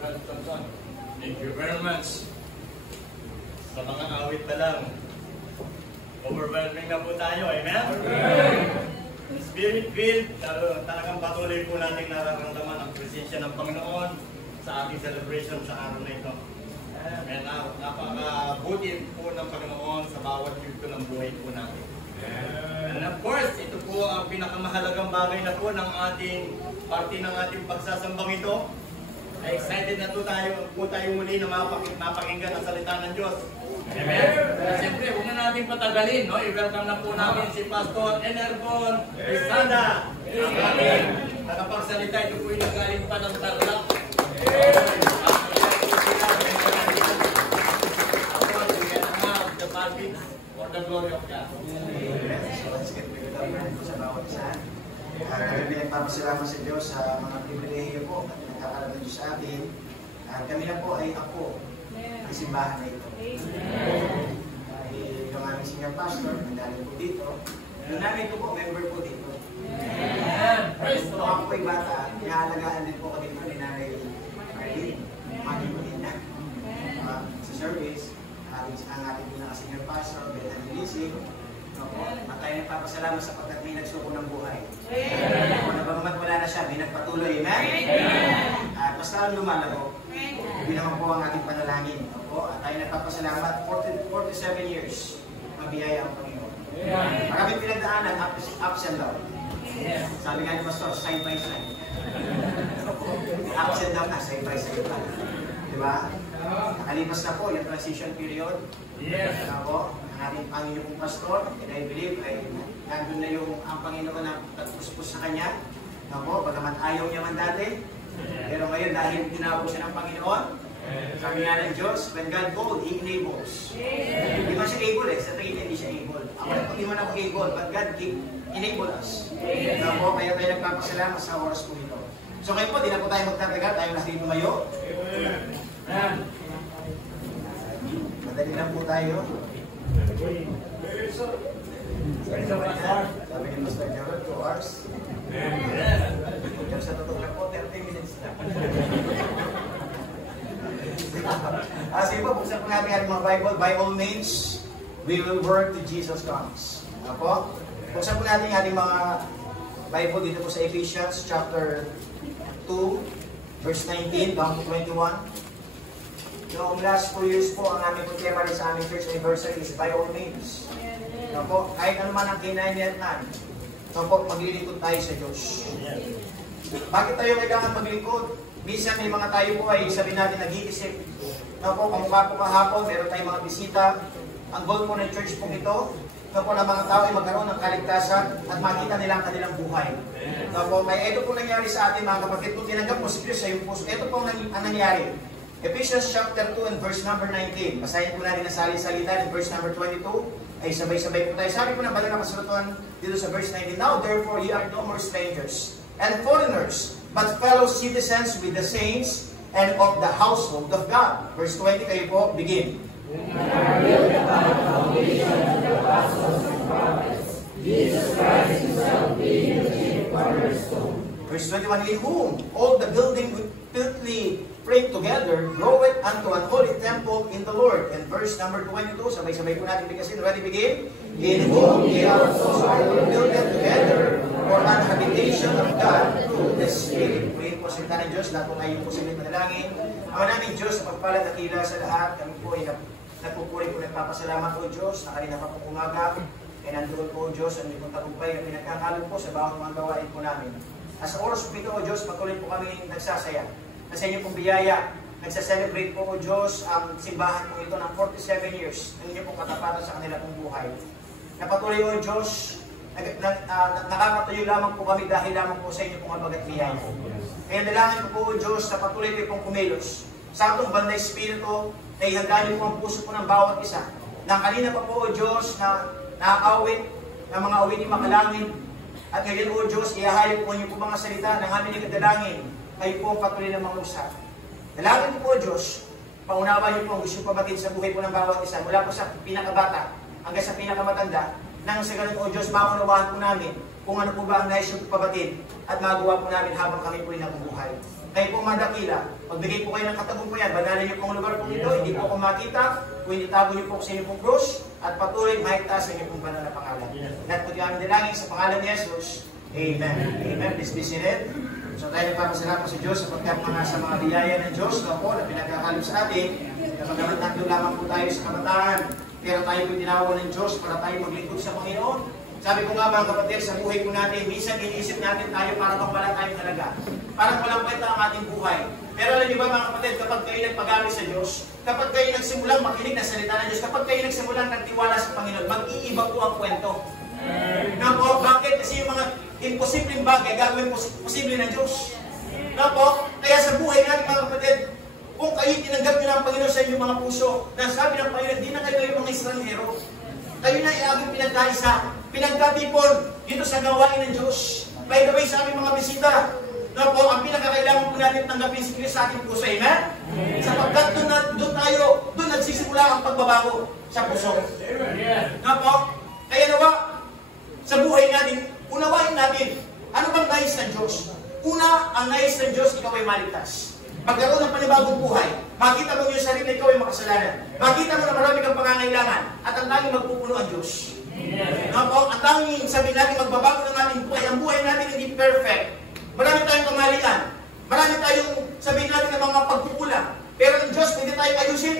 Thank you very much. Sa mga awit na lang, overwhelming na po tayo, amen? Spirit-filled, talagang patuloy po natin nararamdaman ang presensya ng Panginoon sa ating celebration sa araw na ito. Amen. Napakabuti po ng Panginoon sa bawat yugto ng buhay po natin. And of course, ito po ang pinakamahalagang bagay na po ng ating parte ng ating pagsasambang ito. Excited na po tayo muli na mapakinggan ang salita ng Diyos. Amen. Siyempre, huwag na natin patagalin, no? I-welcome na po namin si Pastor Energon Rizanda. Ang ating nakapagsalita, ito po yung nagaling pa ng Tarlac. For the glory of God. So let's get rid of that sa bawat isa. Kami pinagpapasalamat sa Diyos sa mga pribilehiyo po at pinagkakalat ng Diyos sa atin. Kami na po ay ako ng simbahan na ito. Yung aming senior pastor, nandali po dito. Yung nanay ko po, member po dito. Kung ako po ay bata, inaalagaan din po ko dito ni Nanay Marlene. Magi po din na. Sa service, ang ating pinaka-senior pastor, Bethany Lising. Tayo nagpapasalamat sapagkat may nagsuko ng buhay. Kung nabagamat wala na siya, may nagpatuloy. Amen? At basta ang lumalago, hindi naman po ang ating panalangin. Tayo nagpapasalamat 47 years mabiyaya ang Panginoon. Maraming pinagdaanan, ups and down. Sabi nga ni Pastor, side by side. Ups and down na, side by side pa. Diba? Nakalipas na po yung transition period. Yes. Ako, ang ating Panginoong Pastor, and I believe ay nandun na yung ang Panginoon na nagpuspos sa kanya. Ako, bagamat ayaw niya man dati. Pero ngayon dahil tinawag siya ng Panginoon, sabi nga ng Diyos, when God called, He enables. Hindi man siya able sa tingin hindi siya able. Ako hindi man ako able, but God enable us. Ako, kaya tayo nagpapasalamat sa oras po ito. So ngayon po, di na po tayo magtatagal, tayo lahat dito tumayo. Madali lang po tayo. Sabi ni Pastor Gerald, 2 hours. Pero sa totoo lang po, 30 minutes na. Sige po, buksan po natin ang mga Bible. By all means, we will work till Jesus comes. Apo? Buksan po natin ating mga Bible dito po sa Ephesians chapter 2, verse 19 down to 21. Noong last 2 years po, ang aming tema rin sa aming church anniversary is by all means. Apo? Kahit ano man ang kinailangan, apo, maglilingkod tayo sa Diyos. Bakit tayo kailangan maglingkod? Minsan may mga tayo po ay sabi natin nag-iisip. Apo, kamukha po kahapon, meron tayong mga bisita. Ang goal po ng church po ito, apo, na mga tao ay magkaroon ng kaligtasan at makita nila ang kanilang buhay. Apo, kaya ito po nangyari sa atin mga kapatid. Kung tinanggap mo si Diyos sa iyong puso, ito po ang nangyari. Ephesians chapter 2 and verse number 19. Basahin po natin ang salita in verse number 22. Ay sabay-sabay po tayo. Sabi po ng banal na kasulatan dito sa verse 19. Now therefore ye are no more strangers and foreigners, but fellow citizens with the saints and of the household of God. Verse 20, kayo po, begin. Jesus Christ himself being the chief cornerstone. Verse 21, in whom all the building fitly framed together groweth unto an holy temple in the Lord. And verse number 22, sabay-sabay po natin bigkasin. Ready, begin? In whom ye also are built together for an habitation of God through the Spirit. Purihin po salita ng Diyos, lahat po ngayon po silid manalangin. Ama namin Diyos, sa pagpalad at hila sa lahat, kami po ay nagpupuri po, nagpapasalamat po Diyos, na kanina pa po umaga, ay nandoon po Diyos, ang iyong tagumpay na pinagkakalog po sa bawat mga gawain po namin. At sa oras po ito, O Diyos, patuloy po kami nagsasaya. Sa inyo pong biyaya, nagsaselebrate po, O Diyos, ang simbahan po ito ng 47 years ng inyo pong katapatan sa kanila pong buhay. Napatuloy, O Diyos, nakakatuloy lamang po kami dahil lamang po sa inyo pong abag at biyaya. Kaya dalangin po, O Diyos, na patuloy po pong kumilos sa atong banday spirito na ihangganin po ang puso po ng bawat isa. Na kanina pa po, O Diyos, na nakakawit ng mga awit ni makalangin. At ngayon, O Diyos, ihahayop po niyo po mga salita ng aming ikadalangin. Kayo po ang patuloy ng mga usap. Dalangin po, O Diyos, paunawa niyo po ang gusto pabatid sa buhay po ng bawat isa. Mula po sa pinakabata hanggang sa pinakamatanda. Nang sa ganun, O Diyos, maunawahan po namin kung ano po ba ang nais yung pabatid at magawa po namin habang kami po ay nabubuhay. kayo pong madakila, magbigay po kayo ng katagumpayan, banalin niyo pong lugar po ito, hindi po ako makita, kung hindi tago niyo po sa inyo pong krus, at patuloy mahigtas sa inyo pong banal na pangalan. Lahat po kami dalangin sa pangalan ni Jesus. Amen. Amen. Please be seated. So tayo nagpapasalamat sa Diyos sapagkat sa mga biyaya ng Diyos na po na pinagkakalip sa atin, na magamat nandun lamang po tayo sa kabataan, pero tayo po tinawag ng Diyos para tayo maglingkod sa Panginoon. Sabi ko nga mga kapatid, sa buhay po natin, minsan iniisip natin tayo para bang wala tayong halaga. Parang walang kwenta ang ating buhay. Pero alam niyo ba mga kapatid, kapag kayo nagpagaling sa Diyos, kapag kayo nagsimulang makinig ng salita ng Diyos, kapag kayo nagsimulang nagtiwala sa Panginoon, mag-iiba po ang kwento. Na po, bakit? Kasi yung mga imposibleng bagay, gagawin posible ng Diyos. Na po, kaya sa buhay natin mga kapatid, kung kayo tinanggap nyo ng Panginoon sa inyong mga puso, na sabi ng Panginoon, di na kayo yung mga estranghero. Kayo na iaging pinagkaisa, pinagkatipon dito sa gawain ng Diyos. By the way, sa aming mga bisita, na po, ang pinakakailangan po natin tanggapin si Kristo sa ating puso, amen? Sapagkat doon nagsisimula ang pagbabago sa puso. Na po, kaya nawa, sa buhay natin, unawain natin, ano bang nais ng Diyos? Una, ang nais ng Diyos, ikaw ay maligtas. Pagkaroon ng panibagong buhay, makita mo yung sarili, ikaw ay makasalanan. Makita mo na marami kang pangangailangan, at ang tanging magpupuno ang Diyos. Ang tanging sabi natin, magbabago ng ating buhay. Ang buhay natin hindi perfect. Marami tayong kamalian. Marami tayong sabihin natin ng mga pagkukulang. Pero ang Diyos, pwede tayong ayusin.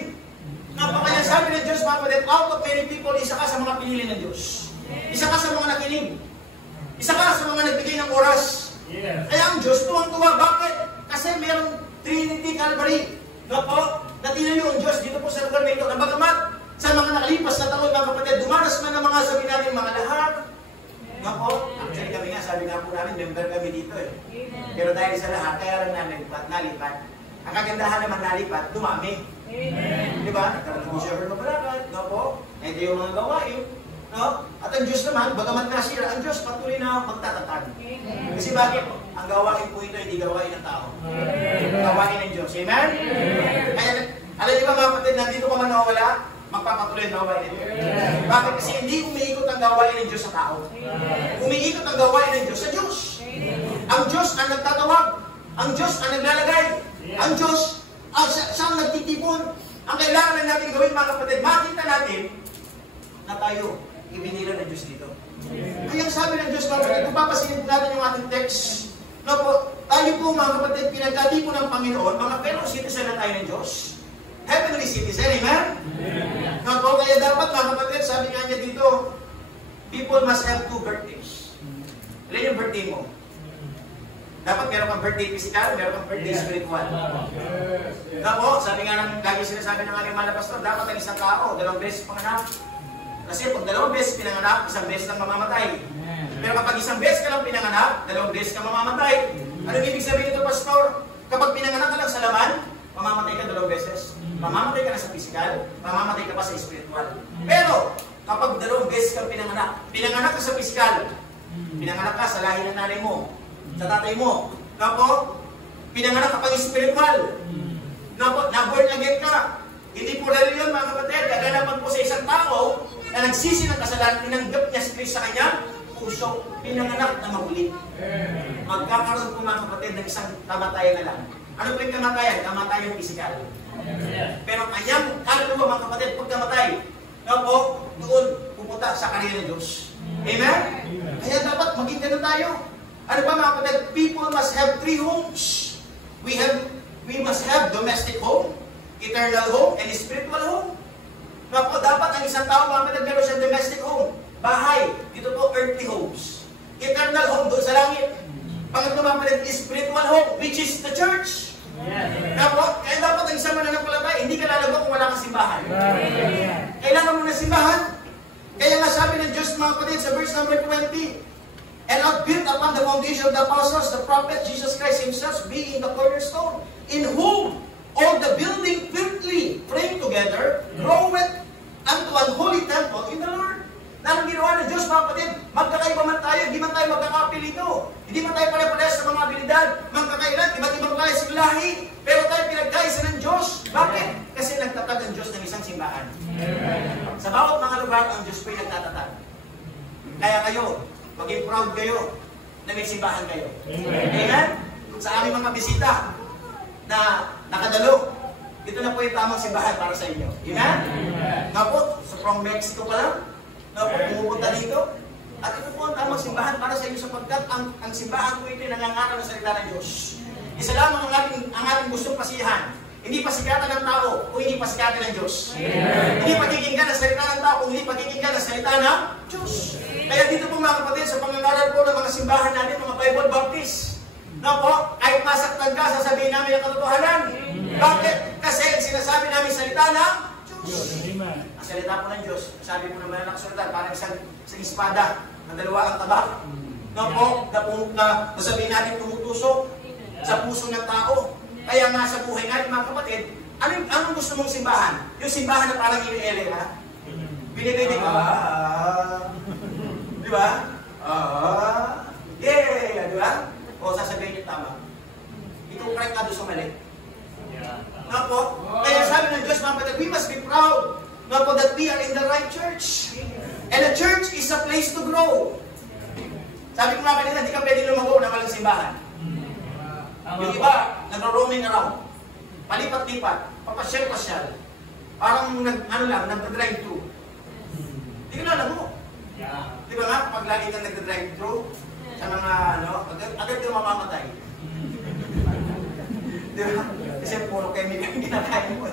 Kaya sabi ng Diyos, mga kapatid, out of many people, isa ka sa mga pinili ng Diyos. Isa ka sa mga nakinig. Isa ka sa mga nagbigay ng oras. Kaya ang Diyos, tuwang-tuwa. Bakit? Kasi mayroong Trinity Calvary. Na tinayo ang Diyos dito po sa lugar na ito. Na bagamat sa mga nakalipas na taon, mga kapatid, dumanas man ang mga sabi natin, mga lahat. Actually kami nga, sabi nga po namin, member kami dito eh. Pero dahil sa lahat, kaya lang namin nalipat. Ang kagandahan naman nalipat, dumami. Diba? Nagkaroon ng server ng balakad. Ito yung mga gawain. At ang Diyos naman, bagamat nasira, ang Diyos patuloy na magtatatag. Kasi bakit? Ang gawain po ito, hindi gawain ng tao. Gawain ng Diyos. Amen? Kaya, alam niyo ba mga kapatid, nandito ka man nawala, magpapatuloy ang gawain ng Diyos. Bakit? Kasi hindi umiikot ang gawain ng Diyos sa tao. Umiikot ang gawain ng Diyos sa Diyos. Ang Diyos ang nagtatawag. Ang Diyos ang naglalagay. Ang Diyos siya ang nagtitipon. Ang kailangan natin gawin mga kapatid, makita natin na tayo ibinila ng Diyos dito. Kaya sabi ng Diyos, mga kapatid, kung papasilip natin yung ating text, tayo po mga kapatid, pinagkatipon ng Panginoon, mga fellow citizen na tayo ng Diyos. Heavenly citizen, amen? Kaya dapat mga kapatid, sabi nga niya dito, people must have 2 birthdays. Ilan yung birthday mo? Dapat meron kang birthday physical, meron kang birthday spiritual. Sabi nga ng lagi sinasabi ng ating mga pastor, dapat ang isang tao, 2 beses panganak. Kasi pag 2 beses pinanganak, 1 beses lang mamamatay. Pero kapag 1 beses ka lang pinanganak, 2 beses ka mamamatay. Anong ibig sabihin ito, pastor? Kapag pinanganak ka lang sa laman, mamamatay ka 2 beses. Mamamatay ka na sa physical, mamamatay ka pa sa spiritual. Pero, kapag 2 beses kang pinanganak ka sa physical, pinanganak ka sa lahi ng nanay mo, sa tatay mo, pinanganak ka pang spiritual, na-born again ka. Hindi po rin yun mga kapatid, gaganapan po sa isang tao na nagsisi ng kasalanan, tinanggap niya si Kristo sa kanya, puso, pinanganak na maulit. Magkakaroon po mga kapatid ng isang kamatayan na lang. Ano po yung kamatayan? Kamatayan physical. Pero kanyang kaluluwa mga kapatid, pagkamatay, doon pupunta sa kanila ng Diyos. Amen? Kaya dapat maging ganun tayo. Ano ba mga kapatid? People must have 3 homes. We must have domestic home, eternal home, and spiritual home. Dapat ang isang tao mga kapatid, meron siyang domestic home. Bahay. Dito po, earthly homes. Eternal home, doon sa langit. Pangatlo mga kapatid, spiritual home, which is the church. Kaya dapat ang isang mananampalataya, hindi ka lalago kung wala kang simbahan. Kailangan mo na simbahan. Kaya nga sabi ng Diyos mga kapatid sa verse number 20, and not built upon the foundation of the apostles, the prophets, Jesus Christ Himself being the cornerstone, in whom all the building fitly framed together groweth unto an holy temple in the Lord. Na ang ginawa ng Diyos mga kapatid, magkakaiba man tayo, hindi man tayo magkakapilito, hindi man tayo pare-parehas sa mga abilidad, magkakailan, iba't ibang klase ng lahi, pero tayo pinagkaisa ng Diyos. Bakit? Kasi nagtatag ang Diyos ng isang simbahan. Sa bawat mga lugar, ang Diyos po'y nagtatatag. Kaya kayo, maging proud kayo na may simbahan kayo. Amen? Sa aming mga bisita, na nakadalo. Ito na po yung tamang simbahan para sa inyo. Amen? Nga po, from Mexico pa lang, nga po, pumupunta dito. At ito po ang tamang simbahan para sa inyo sapagkat ang simbahan po ito ay nangangaral ng salita ng Diyos. Isa lamang ang ating gustong pasiyahan. Hindi pasikatan ng tao kung hindi pasikatan ng Diyos. Hindi pagkikinggan ng salita ng tao kung hindi pagkikinggan ng salita ng Diyos. Kaya dito po mga kapatid, sa pangangaral po ng mga simbahan natin, mga Bible Baptist, na po, kahit masaktan ka, sasabihin namin ang katotohanan. Bakit? Kasi sinasabi namin salita ng Diyos. Ang salita po ng Diyos, sabi po naman ng nakasulat, parang isang espada na dalawa ang tabak. Na po, na sabihin natin tumutusok sa puso ng tao. Kaya nga sa buhay natin mga kapatid, anong gusto mong simbahan? Yung simbahan na parang ini-ele, ha? Binibinig ka ba? Di ba? Yeah! Di ba? O sasabihin niyo tama. Ito correct ka doon sa mali. Nga po, kaya sabi ng Diyos mga kapatid, we must be proud nga po that we are in the right church. And the church is a place to grow. Sabi ko nga kanina, hindi ka pwede lumago na walang simbahan. Yung iba, nag-roaming around. Palipat-lipat. Papasyal-pasyal. Parang nag-drive-thru. Hindi ka na alam mo. Di ba nga, kapag lagi kang nag-drive-thru, sa mga, agad ka mamamatay. Di ba? Kasi puro chemical ang kinakain mo.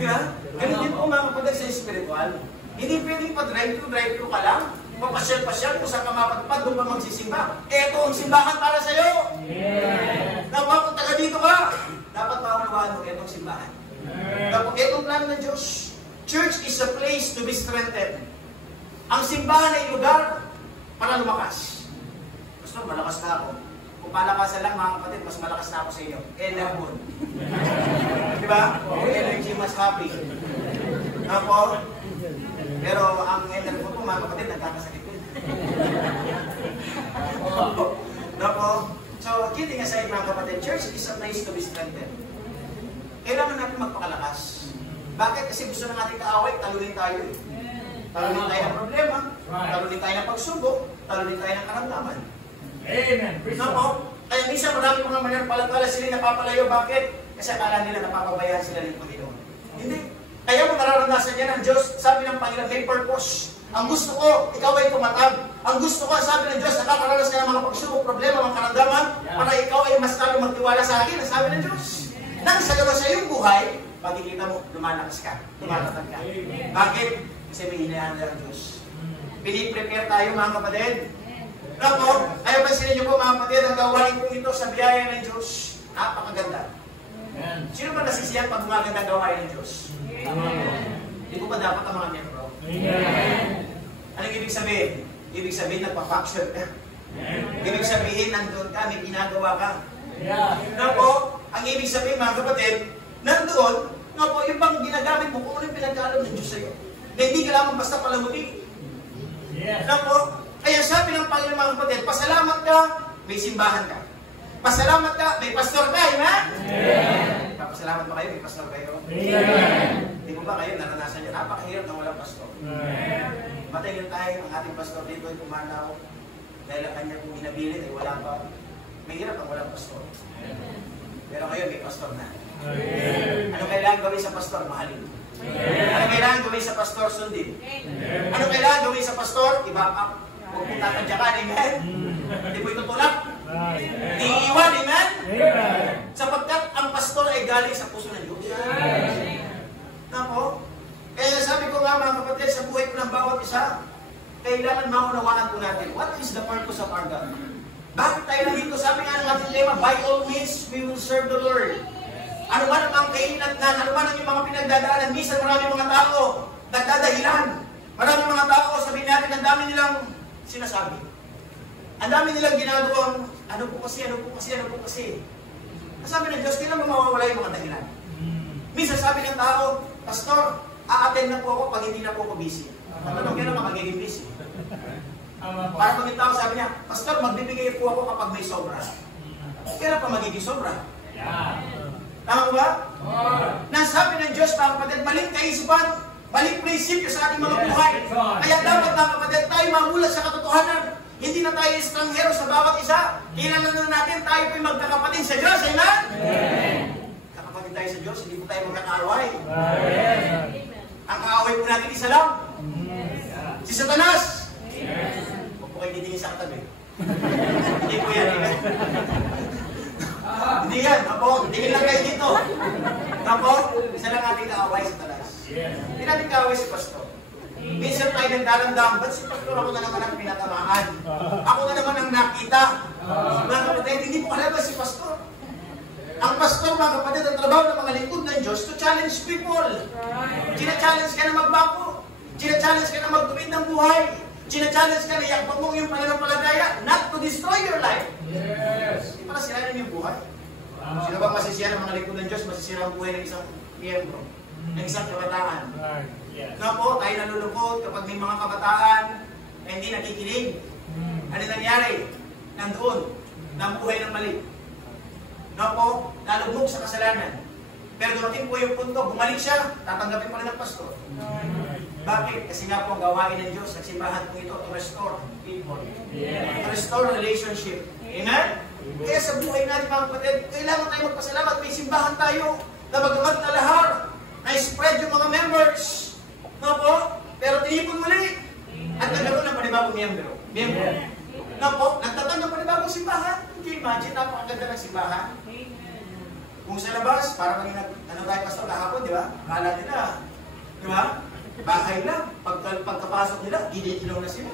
Di ba? Ganun din po mga kapatid sa spiritual. Hindi pwedeng pa-drive-thru ka lang. Papasyal-pasyal kung saan ka mapagpad, doon ka magsisimba. Ito ang simbahan para sa'yo. Dapat kung taga dito ka, dapat maunawaan mo itong simbahan. Dapat itong plano ng Diyos. Church is a place to be strengthened. Ang simbahan ay lugar para lumakas. Gusto, malakas na ako. Kung palakasan lang mga kapatid, mas malakas na ako sa inyo. Energon. Diba? Energy mas happy. Ako, pero ang energo po mga kapatid, nagkakasakit ko. Ako, so, kidding aside mga kapatid, church is a place to be strengthened. Kailangan natin magpakalakas. Bakit? Kasi gusto na natin kaaway, talunin tayo. Talunin tayo ng problema, talunin tayo ng pagsubok, talunin tayo ng karamdaman. Amen. Kaya minsan marami mga mananampalataya sila napapalayo. Bakit? Kasi akala nila napapabayaan sila ng Panginoon. Hindi. Kaya mo nararanasan yan ng Diyos. Sabi ng Panginoon, may purpose. Ang gusto ko, ikaw ay tumatag. Ang gusto ko, sabi ng Diyos, nakakaranas ka ng mga pagsubok, problema, mga karamdaman, para ikaw ay mas lalo magtiwala sa akin. Ang sabi ng Diyos. Nang sa iyong buhay, makikita mo, lumalakas ka, tumatatag ka. Bakit? Kasi may hinayaan ng Diyos. Piniprepare tayo mga kapatid. Ako, ayaw pansinin niyo po mga kapatid, ang gawain ko ito sa biyaya ng Diyos. Napakaganda. Sino ba nasisiyan pag gumaganda ang gawain ng Diyos? Hindi ko pa dapat ang mga miyembro. Anong ibig sabihin? Ibig sabihin, nagpa-function ka. Ibig sabihin, nandun ka, may ginagawa ka. Ako, ang ibig sabihin mga kapatid, nandoon, yung bang ginagamit mo, kung ano yung pinagkaalam ng Diyos sa'yo. Na hindi ka lamang basta palamuti. Ako, kaya sabi ng Panginoon mga kapatid, pasalamat ka, may simbahan ka. Pasalamat ka, may pastor ka, amen? Pasalamat ba kayo, may pastor kayo? Hindi mo ba kayo naranasan niyo? Napakahirap na walang pastor. Matayin tayo, ang ating pastor dito ay pumanaw. Dahil ang kanya kung inabilin ay wala pa. May hirap ang walang pastor. Pero ngayon may pastor na. Ano kailangan gawin sa pastor? Mahalin. Ano kailangan gawin sa pastor? Sundin. Ano kailangan gawin sa pastor? Ibakap. Huwag mong tatadyakan, amen? Hindi mo itutulak. Iiwan, amen? Sapagkat ang pastor ay galing sa puso ng Diyos. Nako, kaya sabi ko nga mga kapatid, sa buhay ko ng bawat isa, kailangan maunawaan po natin, what is the purpose of our God? Bakit tayo nandito? Sabi nga ng ating tema, by all means, we will serve the Lord. Ano man ang kainatnan, ano man ang mga pinagdadaanan, minsan marami mga tao, nagdadahilan. Marami mga tao, sabihin natin, ang dami nilang sinasabi. Ang dami nilang ginagawang, ano po kasi. Sabi ng Diyos, kailan mo mawawala yung mga dahilan? Minsan sabi ng tao, Pastor, a-attend na po ako pag hindi na po ako busy. Ano kailan makagiging busy? Para pag yung tao sabi niya, Pastor, magbibigay po ako kapag may sobra. Kailan pa magiging sobra? Tama ba? Nasabi ng Diyos, mga kapatid, maling kaisipan, maling prinsipyo sa ating mga buhay. Kaya dapat mga kapatid, tayo mamulat sa katotohanan. Hindi na tayo estranghero sa bawat isa. Kilala na natin, tayo po'y magkakapatid sa Diyos. Amen? tayo sa Diyos, hindi po tayo magkakaaway. Ang kaaway po natin isa lang. Si Satanas. Huwag po kayo titingin sa katabi. Hindi po yan. Hindi yan. Apo, tingin lang kayo dito. Apo, isa lang ating kaaway si Satanas. Hindi natin kaaway si Pastor. Minsan tayo nagdaramdam, ba't si Pastor ako na naman ang pinatamaan? Ako na naman ang nakita. Mga kapatid, hindi po kalabas si Pastor. Ang pastor, mga kapatid, ang trabaho ng mga lingkod ng Diyos to challenge people. China-challenge ka na magbago. China-challenge ka na magtuwid ng buhay. China-challenge ka na yakpag mong yung pananampalataya, not to destroy your life. Hindi para sirain yung buhay. Sino bang masisira ng mga lingkod ng Diyos? Masisira ang buhay ng isang miyembro, ng isang kabataan. Na po, tayo nalulungkot kapag may mga kabataan na hindi nakikinig. Ano nangyari? Nandoon, ng buhay ng mali. Na po, nalugmok sa kasalanan. Pero dumating po yung punto, bumalik siya, tatanggapin pa rin ng pastor. Bakit? Kasi nga po ang gawain ng Diyos, ang simbahan po ito, to restore people. To restore relationship. Amen? Kaya sa buhay natin mga kapatid, kailangan tayo magpasalamat. May simbahan tayo na magamat na lahar, na-spread yung mga members. No po? Pero tinipon muli. At nagkaroon ng panibagong miyembro. No po? Nagtatang ng panibagong simbahan. Hindi imagine, napakaganda ng simbahan. Kung sa labas, parang ano tayo pastor kahapon, di ba? Akala nila, di ba? Bahay lang. Pagkapasok nila, ginikilaw na sila.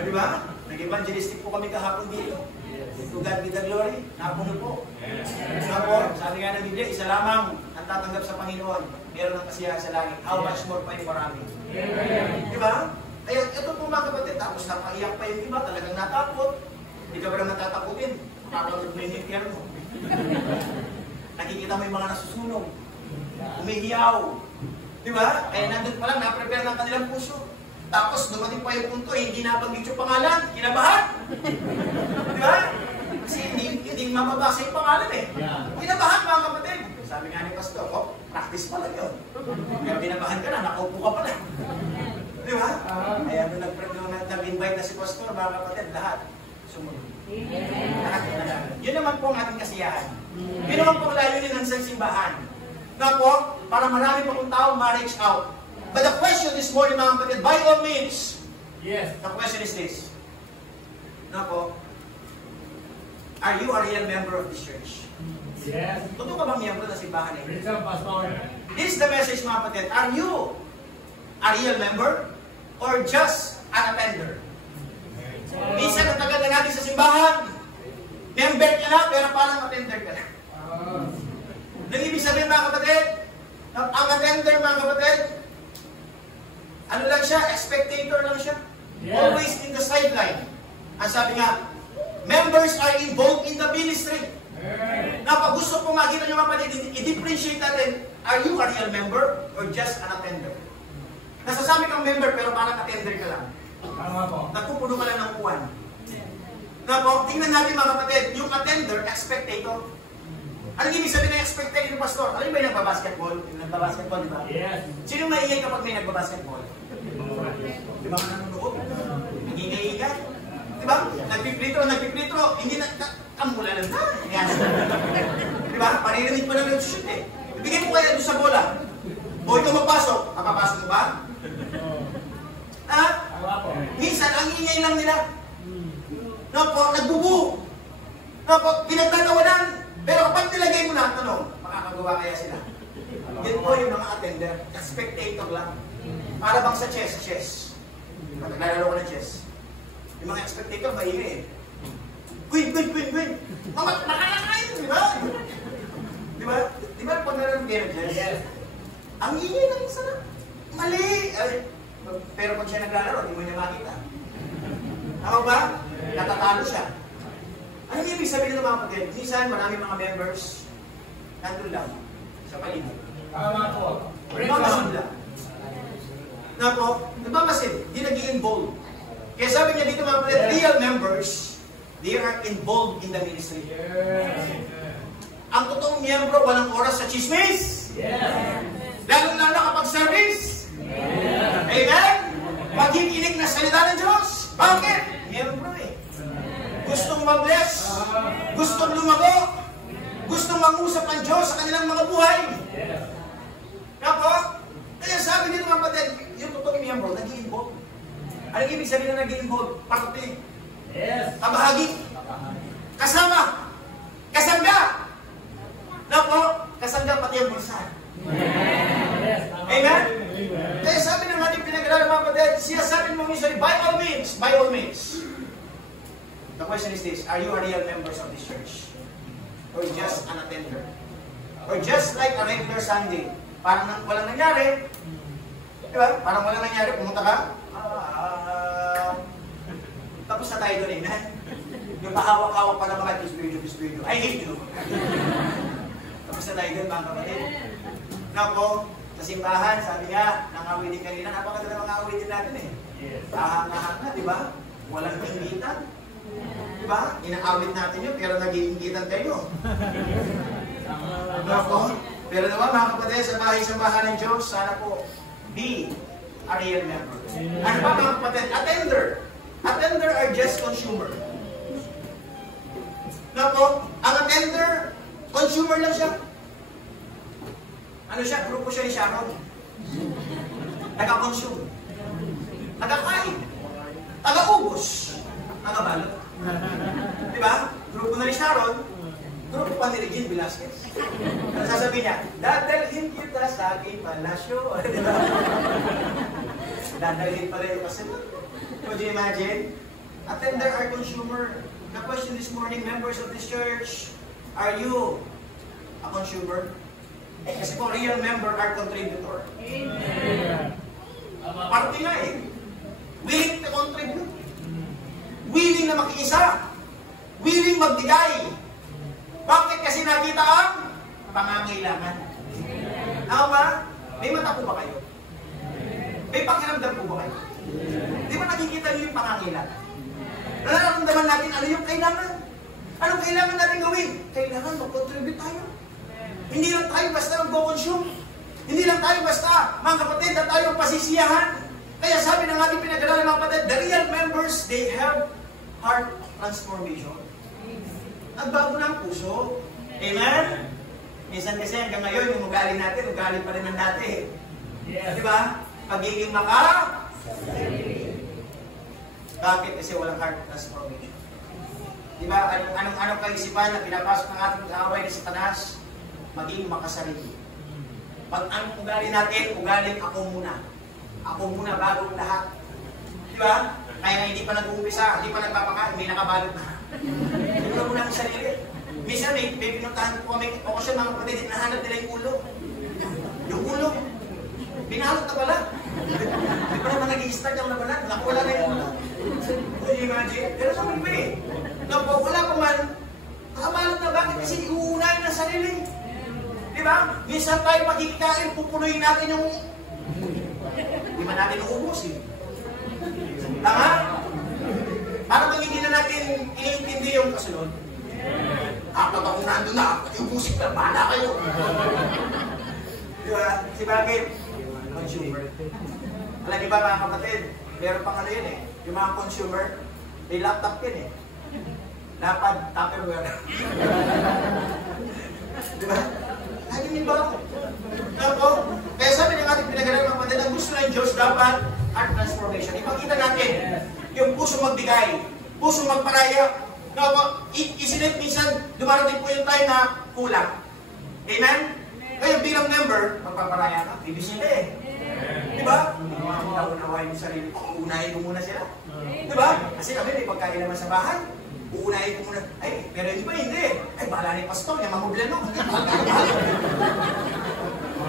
Di ba? Nag-evangelistic po kami kahapon dito. To God be the glory. Napuno po. Napo, sabi nga ng Biblia, isa lamang ang tatanggap sa Panginoon. Meron ng kasiyahan sa langit. How much more pa yung marami? Di ba? Kaya ito po mga kapatid, tapos napaiyak pa yung iba, talagang natakot. Hindi ka ba lang natatakutin? Makakapagod mo yung hikir mo. Nakikita mo yung mga nasusunog. Umihiyaw. Di ba? Kaya nandun pa lang, na-prepare ng kanilang puso. Tapos dumating pa yung punto, hindi nabanggit yung pangalan. Kinabahan. Di ba? Kasi hindi mababasa yung pangalan eh. Kinabahan mga kapatid. Sabi nga ni Pastor, oh, practice pa lang yun. Pero kinabahan ka na, nakaupo ka pa lang. Di ba? Kaya nung nag-invite na si Pastor, mga kapatid, lahat sumunod. Yun naman po ang ating kasiyahan. Yun naman po ang layunin ng simbahan. Na po, para marami pa kong tao ma-reach out. But the question this morning, mga kapatid, by all means, the question is this. Na po, are you a real member of this church? Yes. Totoo ka bang miyembro ng simbahan eh? Listen, Pastor. This is the message, mga kapatid. Are you a real member or just an attender? Minsan ang tagal na natin sa simbahan, member ka na, pero parang attender ka na. Nang ibig sabihin mga kapatid, ang attender mga kapatid, ano lang siya, spectator lang siya. Always in the sideline. Ang sabi nga, members are involved in the ministry. Kapag gusto po makita nyo mga kapatid, i-differentiate natin, are you a real member or just an attender? Nasasabi kang member pero parang attender ka lang. Nagpupuno ka lang ng uwan. Na po, tingnan natin mga kapatid, yung attender, spectator. Anong ibig sabihin ng spectator, Pastor? Alam ba yung nagbabasketball? Yung nagbabasketball, di ba? Yes. Sino maingay kapag may nagbabasketball? Di ba ka nanonood? Nagingay-ingay? Di ba? Nagpiplitro, hindi na, kamula lang na. Di ba? Paririnig pa lang yung shoot eh. Ibigay mo kaya doon sa bola. O ito mapasok, mapapasok mo ba? Minsan, ang ingay lang nila. No po, nagbubu. No po, pinagtatawanan. Pero kapag nilagay mo na, tanong, makakagawa kaya sila? Yan po yung mga attender, spectator lang. Para bang sa chess. Naglalaro ko ng chess. Yung mga spectator, maingay eh. Win! Makakakain, di ba? Di ba? Di ba pag nalaro kayo ng chess? Yes. Ang ingay lang isa na. Mali! Pero pag siya naglalaro, hindi mo niya makita. Tama ba? Natatalo siya. Ano ibig sabihin ng mga kapatid? Minsan, marami mga members, nandun lang, sa paligid. Tama po. Nagmamasid lang. Na po, nagmamasid, di nag-i-involve. Kaya sabi niya dito mga kapatid, real members, they are involved in the ministry. Ang totoong miyembro, walang oras sa chismis. Lalo-lalo kapag service. Amen? Pagkikinig na salita ng Diyos. Bakit? Miyembro eh. Gustong mag-bless, gustong lumago, Gusto mangusap ang Diyos sa kanilang mga buhay. Yes. Nga po? Kaya sabi dito mga kapatid, yung totoong miyembro, nag-i-involve. Anong ibig sabihin na nag-i-involve? Parte. Yes. Kabahagi. Kasama. Kasangga. Nga po? Kasangga pati ang bulsa. Yes. Amen? Kaya sabi ng ating pinag-aralan mga kapatid, siya sabi mo minsan, by all means. The question is this, are you a real members of this church? Or just an attender? Or just like a regular Sunday? Parang walang nangyari. Di ba? Parang walang nangyari. Pumunta ka. Tapos na tayo doon, amen? Yung mahawak-hawak pa ng mga Espiritu. I hate you. Tapos na tayo doon, mga kapatid. Nako, sa simbahan, sabi nga, nangawi din kanina, napakaganda ng mga awi din natin eh. Tahang-tahang na, di ba? Walang inggitan. Di ba? Inaawit natin yun, pero nag-iinggitan kayo. Nako, pero naman mga kapatid, sa bahay-sambahan ng Diyos, sana po, be a real member. Ano ba mga kapatid? Attender. Attender are just consumer. Nako, ang attender, consumer lang siya. Ano siya? Grupo siya ni Sharon. Nag-consume. Nagkakain. Taga-ubos. Nagabalot. Diba? Grupo na ni Sharon, grupo pa ni Regine Velasquez. Ano sasabihin niya? Dadalhin kita sa aking palasyo. Diba? Dadalhin pala yung pasunod. Could you imagine? Attender or consumer. The question this morning, members of this church, are you a consumer? Kasi kung real member are contributor. Amen. Parte nga eh. Willing to contribute. Willing na makiisa. Willing magbigay. Bakit? Kasi nakita ang pangangailangan. Tama ba? May mata po ba kayo? May pakiramdam po ba kayo? Di ba nakikita niyo yung pangangailangan? Nararamdaman natin ano yung kailangan. Anong kailangan natin gawin? Kailangan mag-contribute tayo. Hindi lang tayo basta mag-consume. Hindi lang tayo basta, mga kapatid, na tayo pasisiyahan. Kaya sabi ng ating pinag-aralan mga kapatid, the real members, they have heart transformation. Nagbago na ang puso. Amen? Minsan kasi hanggang ngayon, yung ugali natin, ugali pa rin ng dati. Yes. Di ba? Pagiging Bakit? Kasi walang heart transformation. Di ba? Anong kaisipan na pinapasok ng ating away ni Satanas? Maging makasarili. Pag ang ugali natin, ugaling ako muna. Ako muna bago lahat. Di ba? Kaya hindi pa nag-uumpisa, hindi pa nagpapakain, may nakabalot na. Hindi ko muna ang sarili. Minsan may pinuntahan po kami, okasyon mga kapatid, nahanap nila yung ulo. Yung ulo. Binalot na pala. Hindi pa naman nag-i-start yung labanan. Nakawala na yung ulo. Can you imagine? Pero sa mga eh. Wala pa man, nakabalot na bakit? Kasi iuunahin ng sarili. Diba? Minsan tayo magkikikain, pupunuin natin yung... Di ba natin uubos eh? Tama? Para bang hindi na natin iniintindi yung kasunod? Kapag ako nandun na, yung musik na, bahala kayo. Diba? Si bakit? Consumer. Alam niyo ba mga kapatid? Meron pang ano yun eh. Yung mga consumer, may laptop yun eh. Lapad, Tupperware. Diba? Ano yun ba? Ako, kaya sabi ng ating pinag-aralan mga kapatid, ang gusto ng Diyos dapat heart transformation. Ipakita natin yung puso magbigay, puso magparaya. Isn't minsan, dumarating po yung time na kulang. Amen? Kaya bilang member, magpaparaya ka, bibis nila eh. Diba? Unawain yung sarili. Uunahin mo muna sila. Diba? Kasi kami may pagkain naman sa bahay. Uunahin ko muna. Ay, pero iba hindi. Ay, bahala ni Pastor, yung mamubla no.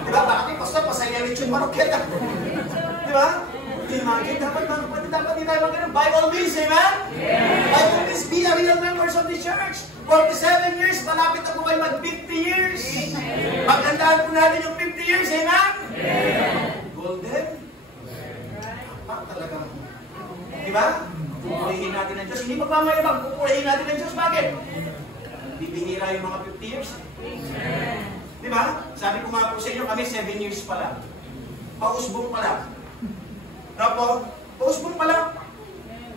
Diba? Bakit ni Pastor, pasaya rin yung maroketa. Diba? Imagine, dapat di tayo mag-ganun. By all means, amen? By all means, be a real members of the church. 47 years, malapit na po kayo mag-50 years. Magandaan po natin yung 50 years, amen? Golden. Talagang. Diba? Pupurihin natin ng Diyos. Hindi magmamayabang, pupurihin natin ng Diyos. Bakit? Bibihira yung mga 50 years. Diba? Sabi ko nga po sa inyo, kami 7 years pa lang. Pausbong pa lang. Tapos, pausbong pa lang.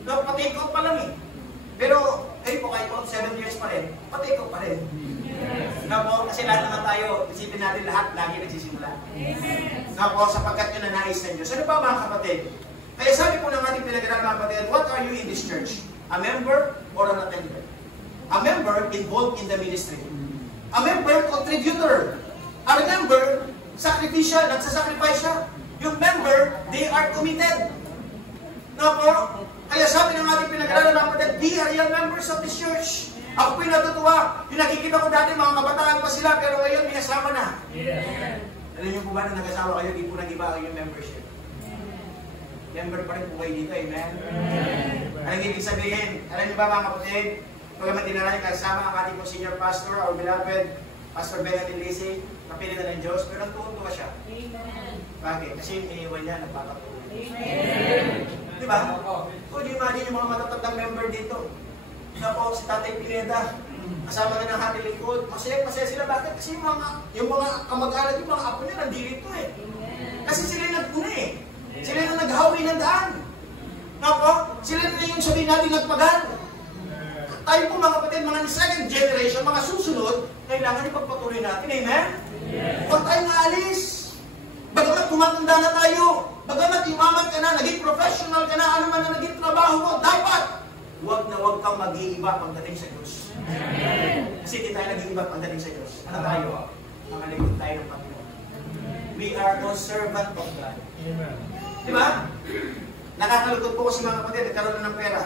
Pa-take out pa lang eh. Pero, kayo po kahit 7 years pa rin, pa-take out pa rin. Kasi lahat naman tayo, isipin natin lahat, lagi nagsisimula. Nako, sapagkat yun na nais ng Diyos. Ano ba mga kapatid? Kaya sabi po ng ating pinag-aralan mga kapatid, what are you in this church? A member or an attender? A member involved in the ministry. A member, contributor. A member, sacrificial, nagsasacrifice siya. Yung member, they are committed. Nako, kaya sabi ng ating pinag-aralan mga kapatid, we are real members of this church. Ako po'y natutuwa. Yung nakikita ko dati, mga kabataan pa sila, pero ngayon, may asawa na. Yes. Alam niyo po ba na nag-asawa kayo, di po nag-iba yung membership. Member pa rin po kayo dito, amen? Anong ibig sabihin? Alam niyo ba mga kapatid, pagkaman dinarani kasama ang ating po senior pastor, our beloved, Pastor Benjamin Lisi, napili na ng Diyos, pero natutuwa siya. Bakit? Kasi iniiwan niya, nagpapatuloy. Di ba? Kung di imagine yung mga matatandang member dito, ako, si Tatay Pineda, kasama na ng hati lingkod. Masaya sila. Bakit? Kasi yung mga kamag-anak, yung mga apo niya, nandito eh. Kasi sila yung nagpuna eh. Sila yung naghawi ng daan. Ako, sila na yung sabihin natin nagpagal. Tayo po mga kapatid, mga second generation, mga susunod, kailangan ipagpatuloy natin. Amen? Huwag tayong maalis. Bagamat tumatanda na tayo, bagamat umaman ka na, naging professional ka na, ano man na naging trabaho mo, dapat huwag na huwag kang mag-iiba pagdating sa Diyos. Kasi hindi tayo nag-iiba pagdating sa Diyos. Ano tayo? Mga lingkod tayo ng Panginoon. We are all servant of God. Di ba? Nakakalugod po kasi mga kapatid, nagkaroon na ng pera.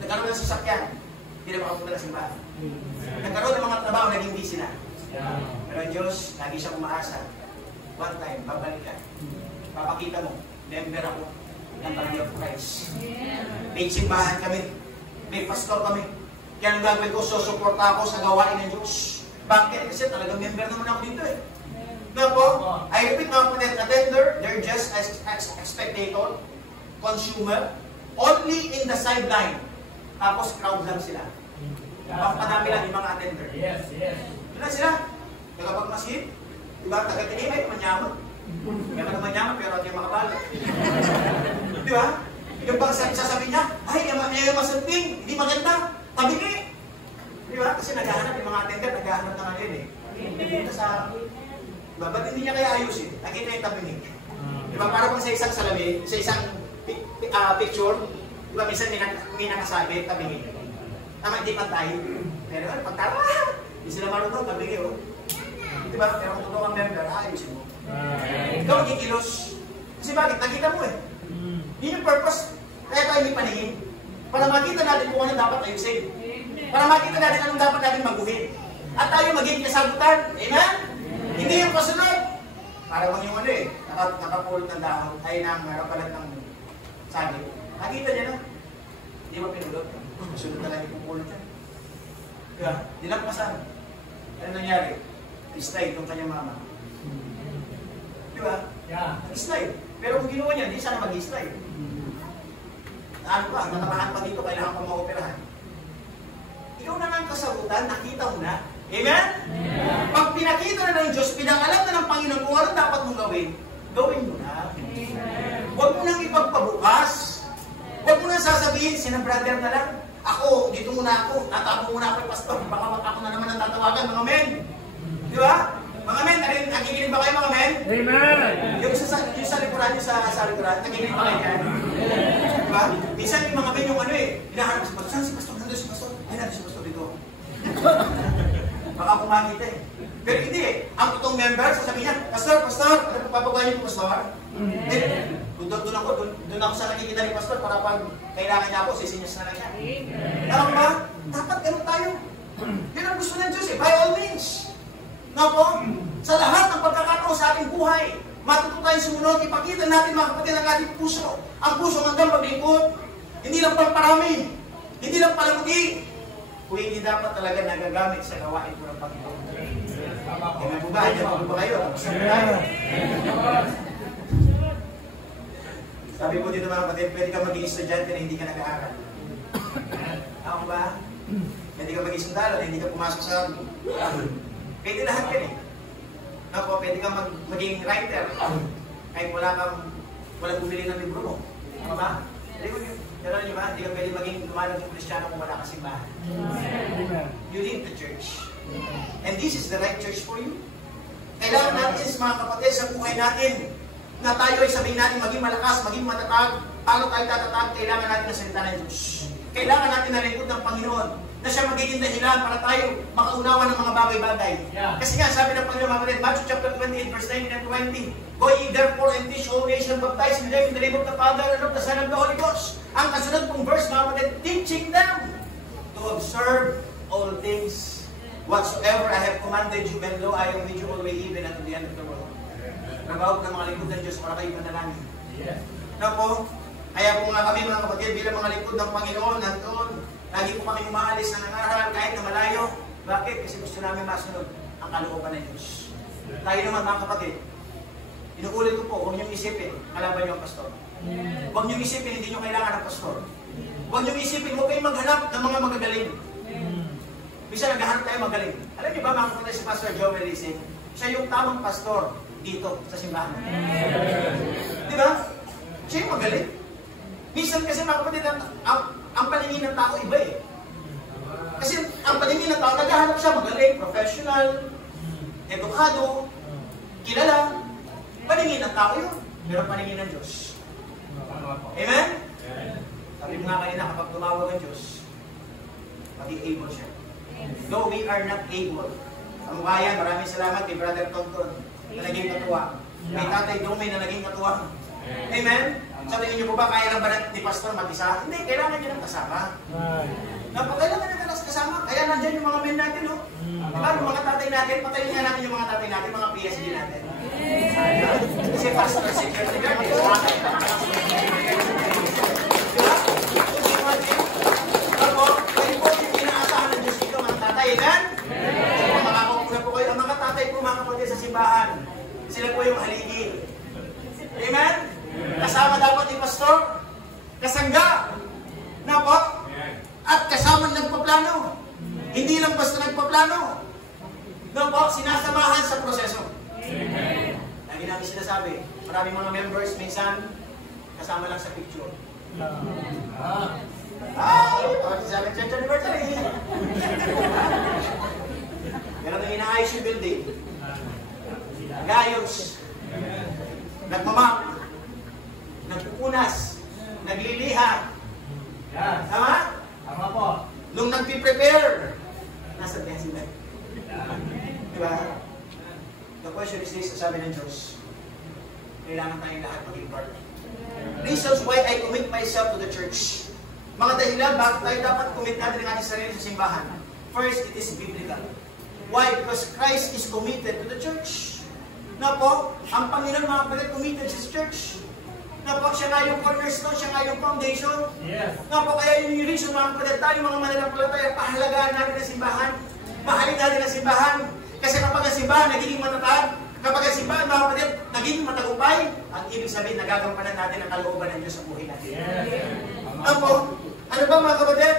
Nagkaroon ng sasakyan. Hindi na makapunta na simbahan. Nagkaroon ng mga trabaho, naging busy na. Pero ang Diyos, lagi siyang umaasa. One time, babalik ka. Papakita mo, member ako ng Body of Christ. May simbahan kami. May pastor kami. Kaya ang gagawin ko, susuporta ako sa gawain ng Diyos. Bakit? Kasi talagang member naman ako dito eh. Kaya po, I repeat mga kapatid, attender, they're just as spectator, consumer, only in the sideline. Tapos crowd lang sila. Padami lang yung mga attender. Yes. Yun lang sila. Tagapagmasid, diba? Taga-tinimay, manyaman. Kaya naman manyaman, pero at yung makabala. Diba? Yung bang sasabihin niya, ay, yung masunting, hindi maganda. Tabingi. Diba? Kasi naghahanap yung mga attender, naghahanap na ngayon eh. Dito sa... Diba? Ba't hindi niya kaya ayusin? Nakita yung tabingi. Diba? Para bang sa isang salamin, sa isang picture, diba? Minsan may nakasabi, tabingi. Tama, hindi pantay. Pero pagtawa, hindi sila marunong, tabingi oh. Diba? Pero kung totoo ang member, ayusin mo. Ikaw kikilos. Kasi bakit? Nakita mo eh. Yun yung purpose. Kaya tayo may paningin. Para makita natin kung ano dapat ayusin. Para makita natin anong dapat natin maguhin. At tayo maging kasagutan. Amen? Hindi yung kasunod. Para bang yung ano eh. Nakapulot ng dahon. Ay nakapalat ng sabi. Nakita niya na. Hindi mo pinulot. Kasunod na lang yung pulot yan. Diba? Nilampasan. Ano nangyari? Slide ng kanyang mama. Diba? Yeah. Slide. Pero kung ginawa niya, hindi sana mag-slide. Ano ba? Natamahan pa dito, kailangan pa maoperahan. Ikaw na ang kasagutan, nakita mo na. Amen? Yeah. Pag pinakita na ng Diyos, pinangalam na ng Panginoon kung ano dapat mong gawin mo na. Huwag mo nang ipagpabukas. Huwag mo nang sasabihin, sina brother na lang. Ako, dito muna ako. Natapos muna ako yung pastor. Baka ako na naman ang tatawagan, mga men. Di ba? Mga men, nakikinig ba kayo mga men? Amen! Yung sa likuran nyo sa likuran, nakikinig ba kayo yan? Diba? Minsan yung mga men yung ano eh, hinahanap si pastor. Saan si pastor? Nandun si pastor? Ay, nandun si pastor dito. Baka pumakita eh. Pero hindi eh. Ang totoong member, sasabihin niya, Pastor, ano papagawa niyo po, pastor? Doon ako sa nakikita ni pastor para pag kailangan niya ako, sisinyas na lang niya. Alam mo ba? Dapat ganun tayo. Yun ang gusto ng Diyos eh, by all means. Nako, sa lahat ng pagkakataon sa ating buhay, matuto tayong sumunod, ipakita natin mga kapatid ang ating puso. Ang puso hanggang paglingkod, hindi lang pagparami, hindi lang palamuti, kung hindi dapat talaga nagagamit sa gawain po ng Panginoon. Amen po ba? Diyan po ba kayo? Sabi po dito mga kapatid, pwede ka maging estudyante na hindi ka nag-aaral. Ako ba? Pwede ka maging sundalo na hindi ka pumasok sa pwede lahat yan eh. Ako, pwede kang maging writer. Kahit walang bumili ng libro mo. Ano ba? Pero alam niyo ba, hindi ka pwede maging lumalaging Kristiyano kung wala kang simbahan. Amen. You need the church. And this is the right church for you. Kailangan natin mga kapatid sa buhay natin na tayo ay sabihin natin maging malakas, maging matatag. Paano tayo tatatag? Kailangan natin ng salita ng Diyos. Kailangan natin na lingkod ng Panginoon na siya magiging dahilan para tayo makaunawa ng mga bagay-bagay. Yeah. Kasi nga, sabi ng Panginoon, mga kapatid, Matthew chapter 28, verse 19 and 20, Go ye therefore and teach all nations, baptizing them in the name of the Father and of the Son and of the Holy Ghost. Ang kasunod pong verse, mga kapatid, teaching them to observe all things whatsoever I have commanded you, and lo, I am with you always, even unto the end of the world. Nagawag ng mga lingkod ng Diyos para kayo manalangin. Yes. Na po, kaya po nga kami mga kapatid, bilang mga lingkod ng Panginoon, nandoon, lagi po kami umaalis ng nangaral kahit na malayo. Bakit? Kasi gusto namin masunod ang kalooban ng Diyos. Tayo naman mga kapatid, inuulit ko po, huwag niyong isipin, kalaban niyo ang pastor. Huwag niyong isipin, hindi niyo kailangan ng pastor. Huwag niyong isipin, huwag kayong maghanap ng mga magagaling. Bisa naghahanap tayo magaling. Alam niyo ba mga kapatid, si Pastor Joel Lising, siya yung tamang pastor dito sa simbahan. Di ba? Siya yung magaling. Minsan kasi mga kapatid, ang paningin ng tao iba eh. Kasi ang paningin ng tao, naghahanap siya magaling, professional, edukado, kilala. Paningin ng tao yun. Pero paningin ng Diyos. Amen? Sabi mo nga kanina, kapag tumawag ang Diyos, maging able siya. Though we are not able. Ang bayan, maraming salamat kay Brother Tonton na naging katuwa. May Tatay Dumay na naging katuwa. Amen? Sa tingin niyo po ba, kaya lang ba ni Pastor mag-isa? Hindi, kailangan niya ng kasama. Kailangan niya ng kasama. Kaya nandyan yung mga men natin, no? Diba, yung mga tatay natin, patayin nga natin yung mga tatay natin, mga PSG natin. Si Pastor, si Kierkegaard, diba? Ako, kayo po yung inaasahan ng Diyos dito, mga tatay, amen? Makakakuha po kayo, ang mga tatay po, mga kapatid sa simbahan, sila po yung haligi. Amen? Kasama dapat ni Pastor, kasangga, na po, at kasama nagpaplano. Hindi lang basta nagpaplano. Na po, sinasamahan sa proseso. Lagi namin sinasabi, maraming mga members, minsan, kasama lang sa picture. Sa amin church anniversary. Meron nang inaayos yung building. Gayos. Nagmamap. Nagpupunas. Nagliliha. Tama? Tama po. Nung nagpi-prepare, nasa diyan sila. Diba? The question is this, sabi ng Diyos, kailangan tayong lahat maging part. Reasons why I commit myself to the church. Mga dahilan, bakit tayo dapat commit natin ang ating sarili sa simbahan? First, it is biblical. Why? Because Christ is committed to the church. Na po, ang Panginoon mga kapatid committed sa church. Na po, siya nga yung cornerstone, siya nga yung foundation. Yes. Na po, kaya yung reason mga kapatid, tayo mga mananampalataya, pahalagaan natin ang simbahan. Mahalin natin ang simbahan. Kasi kapag ang simbahan nagiging matatag, kapag ang simbahan mga kapatid nagiging matagumpay, ang ibig sabihin nagagampanan natin ang kalooban ng Diyos sa buhay natin. Yes. Na po, ano ba mga kapatid?